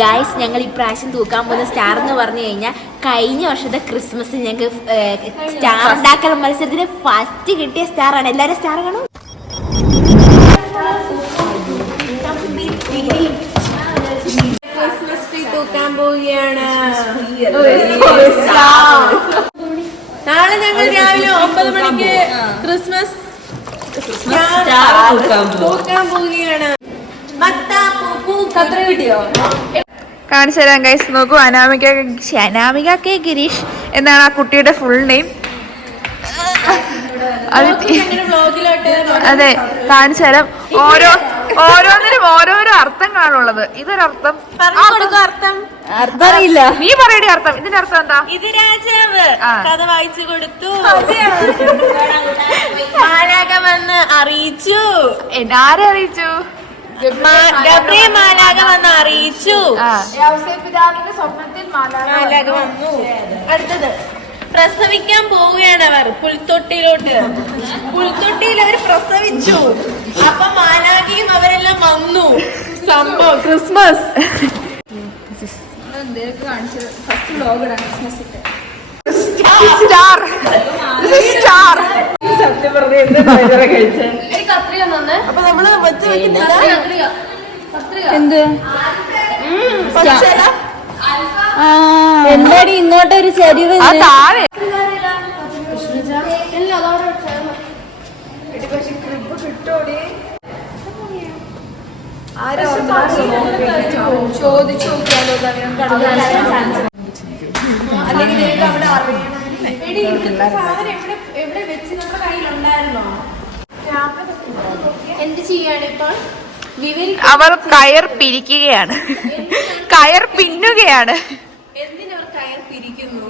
Guys, ഞങ്ങൾ ഇപ്രാവശ്യം തൂക്കാൻ പോകുന്ന സ്റ്റാർ എന്ന് പറഞ്ഞു കഴിഞ്ഞാൽ കഴിഞ്ഞ വർഷത്തെ ക്രിസ്മസിന് ഞങ്ങൾക്ക് സ്റ്റാർ ഉണ്ടാക്കൽ മത്സരത്തിന് ഫസ്റ്റ് കിട്ടിയ സ്റ്റാർ ആണ്. എല്ലാവരും സ്റ്റാർ കാണും. ക്രിസ്മസ് ട്രീ തൂക്കാൻ പോവുകയാണ്. നാളെ ഞങ്ങൾ രാവിലെ 9 മണിക്ക് ക്രിസ്മസ് തൂക്കാൻ പോവുകയാണ്. കാണിച്ചു തരാം ഗൈസ്. നോക്കൂ, അനാമിക കെ ഗിരീഷ് എന്നാണ് ആ കുട്ടിയുടെ ഫുൾ നെയിം. അതെ, കാണിച്ചു തരാം. ഓരോന്നിനും ഓരോരോ അർത്ഥങ്ങളാണുള്ളത്. ഇതൊരർത്ഥം. അർത്ഥമില്ല, നീ പറയടി അർത്ഥം. ഇതിന്റെ അർത്ഥം എന്താ? ഇത് രാജാവ് കഥ വായിച്ചു കൊടുത്തു, മാലാഖ വന്ന് അറിയിച്ചു. ആരെ അറിയിച്ചു? ഗബ്രിയേൽ മാലാഖ വന്ന് അറിയിച്ചു. സ്വപ്നത്തിൽ മാലാഖ വന്നു. അടുത്തത് പ്രസവിക്കാൻ പോവുകയാണ് അവർ പുൽത്തൊട്ടിയിലോട്ട്. പുൽത്തൊട്ടിയിൽ അവർ പ്രസവിച്ചു. അപ്പൊ മാലാഖയും അവരെല്ലാം വന്നു. സംഭവം ക്രിസ്മസ്. അപ്പൊ നമ്മള് എന്ത് എന്താടി ഇങ്ങോട്ടൊരു ചരിവ്? ചോദിച്ചു എന്ത് ചെയ്യാണ് ഇപ്പോൾ? അവർ കയർ പിരിക്കുകയാണ്. കയർ പിന്നുകയാണ്. എന്തിനവർ കയർ പിരിക്കുന്നു?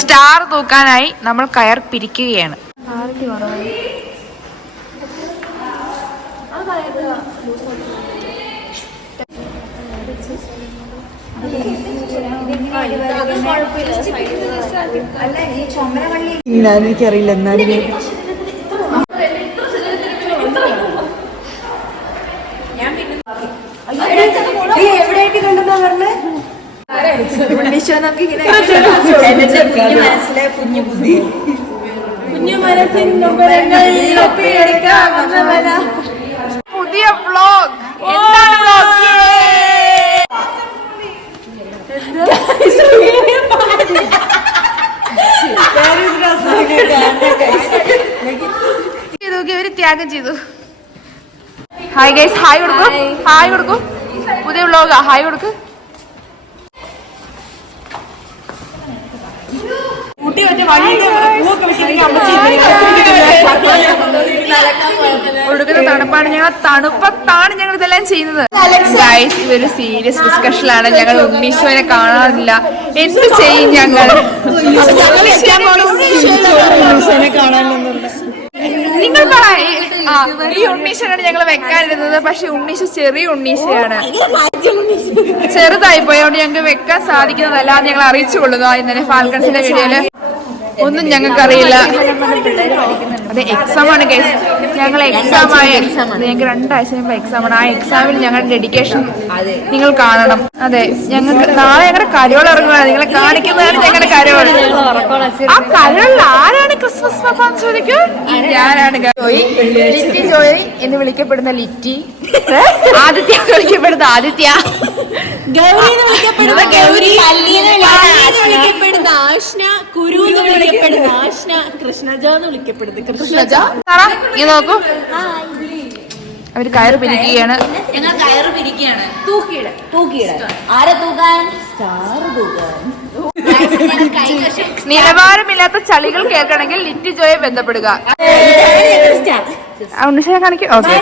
സ്റ്റാർ തൂക്കാനായി നമ്മൾ കയർ പിരിക്കുകയാണ്. എനിക്കറിയില്ല. എന്നാലും എവിടെയായിട്ട് കണ്ടെന്നാ പറഞ്ഞേ? മനസ്സിലെ കുഞ്ഞു ബുദ്ധി, കുഞ്ഞു മനസ്സിൻ പുതിയ വ്ലോഗ്. എന്താണ് വ്ലോഗ്? ഇവര് ത്യാഗം ചെയ്തു. ഹായ് ഗൈസ്, ഹായ് കൊടുക്കൂ. ഹായ് കൊടുക്കൂ. പുതിയ വ്ലോഗാ. ഹായ് കൊടുക്ക്. കൊടുക്കുന്ന തണുപ്പാണ്. ഞങ്ങൾ തണുപ്പത്താണ് ഞങ്ങൾ ഇതെല്ലാം ചെയ്യുന്നത്. ഗൈസ്, ഇതൊരു സീരിയസ് ഡിസ്കഷനിലാണ്. ഞങ്ങൾ ഉണ്ണീശ്വരനെ കാണാറില്ല. എന്ത് ചെയ്യും ഞങ്ങൾ? നിങ്ങൾ ഈ ഉണ്ണീശ്വരാണ് ഞങ്ങൾ വെക്കാനിരുന്നത്. പക്ഷെ ഉണ്ണീശ ചെറിയ ഉണ്ണീശയാണ്. ചെറുതായി പോയതുകൊണ്ട് ഞങ്ങൾക്ക് വെക്കാൻ സാധിക്കുന്നതല്ല. ഞങ്ങൾ അറിയിച്ചു കൊള്ളുന്നു. ഇന്നലെ ഫാൽക്കൺസിന്റെ വീഡിയോയില് ഒന്നും ഞങ്ങൾക്ക് അറിയില്ല. അതെ, എക്സാം ആണ് ഗൈസ്. ഞങ്ങൾ ഞങ്ങൾക്ക് 2 ആഴ്ച മുമ്പ് എക്സാം ആണ്. ആ എക്സാമിൽ ഞങ്ങളുടെ ഡെഡിക്കേഷൻ നിങ്ങൾ കാണണം. അതെ, ഞങ്ങൾക്ക് നാളെ ഞങ്ങളുടെ കരോൾ ഇറങ്ങുകയാണ്. നിങ്ങളെ കാണിക്കുന്നതാണ് ഞങ്ങളുടെ കരോൾ. ആ കരോളിൽ ആരാണ് ക്രിസ്മസ് പപ്പ എന്ന് ചോദിക്കും. ഞാനാണ് ലിറ്റി ജോയി എന്ന് വിളിക്കപ്പെടുന്ന ലിറ്റി. ആദിത്യ വിളിക്കപ്പെടുന്ന ആദിത്യ. ഗൗരി എന്ന് വിളിക്കപ്പെടുന്ന ഗൗരി. വിളിക്കപ്പെടുന്ന ആഷ്ന. കുരു എന്ന് വിളിക്കപ്പെടുന്ന ആഷ്ന. കൃഷ്ണജ എന്ന് വിളിക്കപ്പെടുന്നത് കൃഷ്ണജ. ഇത് നോക്കൂ, അവര് കയറ് പിരിക്കുകയാണ്. ഞങ്ങൾ കയറ് പിരിക്കുകയാണ്. തൂക്കിയിട. ആരെ തൂക്കാൻ? സ്റ്റാർ തൂക്കാൻ. നിലവാരമില്ലാത്ത ചളികൾ കേൾക്കണമെങ്കിൽ ലിറ്റി ജോയെ ബന്ധപ്പെടുക. ഉണ്ണിശനെ കാണിക്കും. ഓക്കെ,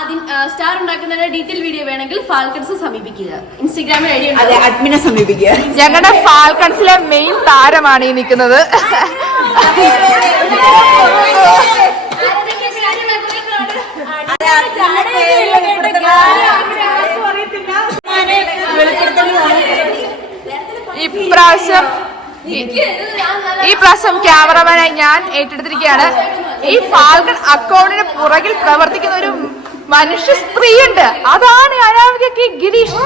ആദ്യം സ്റ്റാർ ഉണ്ടാക്കുന്നതിന്റെ ഡീറ്റെയിൽ വീഡിയോ വേണമെങ്കിൽ ഫാൽക്കൺസ് സമീപിക്കുക. ഇൻസ്റ്റാഗ്രാമിൽ ഐഡി ഉണ്ട്. അതെ, അഡ്മിനെ സമീപിക്കുക. ഞങ്ങളുടെ ഫാൽക്കൺസിലെ മെയിൻ താരമാണ് ഈ നിൽക്കുന്നത്. ഈ പ്രാവശ്യം ക്യാമറമാനായി ഞാൻ ഏറ്റെടുത്തിരിക്കുകയാണ്. ഈ ഫാൽക്കൺ അക്കൗണ്ടിന് പുറകിൽ പ്രവർത്തിക്കുന്ന ഒരു മനുഷ്യ സ്ത്രീയുണ്ട്, അതാണ് അനാമികക്ക് ഗിരീഷ്.